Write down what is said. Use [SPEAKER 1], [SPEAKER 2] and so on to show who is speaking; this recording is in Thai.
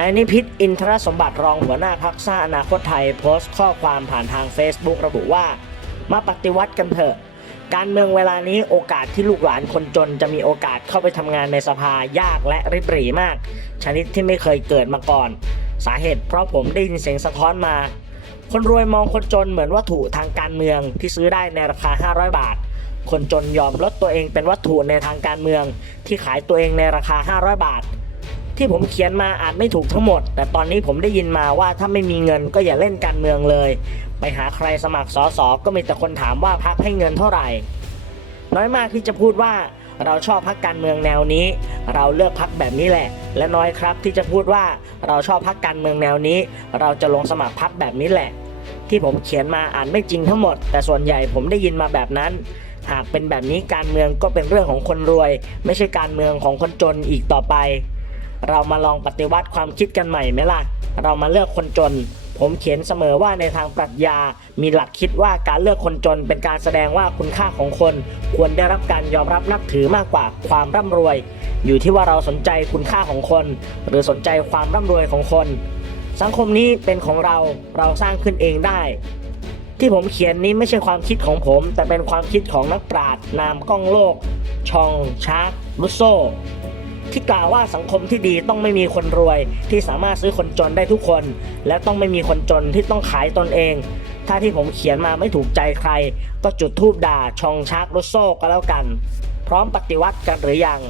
[SPEAKER 1] นายพิษอินทรสมบัติรองหัวหน้าพักสร้างอนาคตไทยโพสต์ข้อความผ่านทาง Facebook ระบุว่า มาปฏิวัติกันเถอะ การเมืองเวลานี้โอกาสที่ลูกหลานคนจนจะมีโอกาสเข้าไปทำงานในสภายากและริบหรี่มาก ชนิดที่ไม่เคยเกิดมาก่อน สาเหตุเพราะผมได้ยินเสียงสะท้อนมา คนรวยมองคนจนเหมือนวัตถุทางการเมืองที่ซื้อได้ในราคา 500 บาทคนจนยอมลดตัวเองเป็นวัตถุในทางการเมือง ที่ขายตัวเองในราคา 500 บาท ที่ผมเขียนมาอาจไม่ถูกทั้งหมด แต่ตอนนี้ผมได้ยินมาว่าถ้าไม่มีเงินก็อย่าเล่นการเมืองเลย ไปหาใครสมัครสอสอก็มีแต่คนถามว่าพักให้เงินเท่าไหร่ น้อยมากที่จะพูดว่าเราชอบพักการเมืองแนวนี้ เราเลือกพักแบบนี้แหละ และน้อยครับที่จะพูดว่าเราชอบพักการเมืองแนวนี้ เราจะลงสมัครพักแบบนี้แหละ ที่ผมเขียนมาอ่านไม่จริงทั้งหมด แต่ส่วนใหญ่ผมได้ยินมาแบบนั้น หากเป็นแบบนี้การเมืองก็เป็นเรื่องของคนรวย ไม่ใช่การเมืองของคนจนอีกต่อไป เรามาลองปฏิวัติความคิดกันใหม่ไหมล่ะ เรามาเลือกคนจน ผมเขียนเสมอว่าในทางปรัชญา มีหลักคิดว่าการเลือกคนจนเป็นการแสดงว่าคุณค่าของคน ควรได้รับการยอมรับนับถือมากกว่าความร่ำรวย อยู่ที่ว่าเราสนใจคุณค่าของคน หรือสนใจความร่ำรวยของคน สังคมนี้เป็นของเรา เราสร้างขึ้นเองได้ที่ผมเขียนนี้ไม่ใช่ความคิดของผม แต่เป็นความคิดของนักปราชญ์นามก้องโลก ชองชาร์กลุโซ ที่กล่าวว่าสังคมที่ดีต้องไม่มีคนรวย ที่สามารถซื้อคนจนได้ทุกคน และต้องไม่มีคนจนที่ต้องขายตนเอง ถ้าที่ผมเขียนมาไม่ถูกใจใคร ก็จุดทูบด่าชองชักรถโซ่ก็แล้วกัน พร้อมปฏิวัติกันหรือยัง